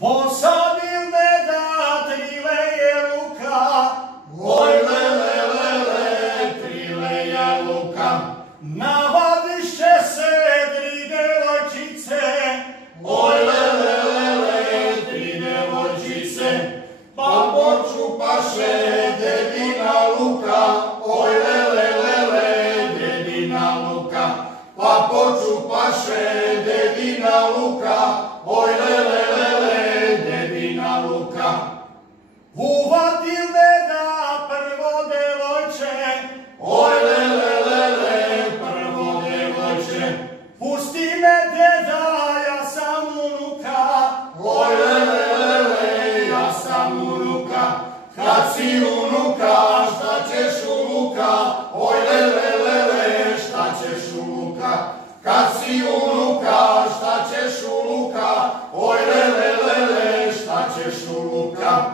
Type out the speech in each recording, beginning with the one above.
Posadil me da 3 leje luka, oj lele, lele, 3 leje luka. Navadiše se 3 devojčice, oj lele, lele, 3 devojčice. Pa počupaše dedina luka, oj lele, lele, dedina luka. Pa počupaše dedina luka, oj lele, lele, dedina luka. Uvatil me da prvo devojče, oj lele, lele, prvo devojče. Pusti me deda, ja sam unuka, oj lele, lele, ja sam unuka. Kad si unuka, šta ćeš unuka, oj lele, lele, šta ćeš unuka. Kad si unuka, šta ćeš unuka, oj lele, lele, šta ćeš unuka.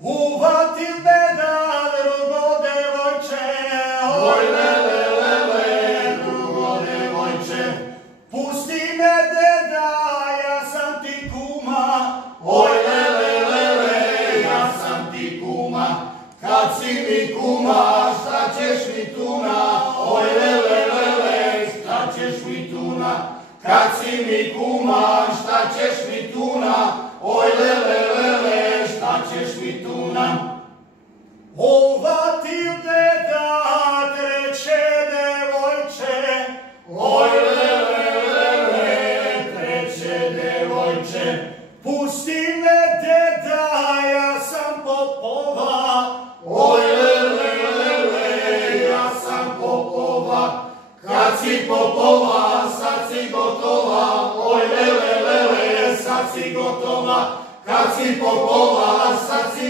Uvatil me da drugo devojče, oj lele, lele, drugo devojče. Pusti me deda, ja sam ti kuma, oj lele, lele, ja sam ti kuma. Kad si mi kuma, šta ćeš mi tuna, oj lele, lele, šta ćeš mi tuna. Kad si mi kuma, šta ćeš mi tuna, oj lele, lele, šta ćeš mi tuna. Uvatil deda treće devojče, oj lele, lele, treće devojče. Pusti me deda, ja sam popova, oj lele, lele, ja sam popova. Kad si popova, sad si gotova, oj lele, lele, sad si gotova. Kad si popova, sad si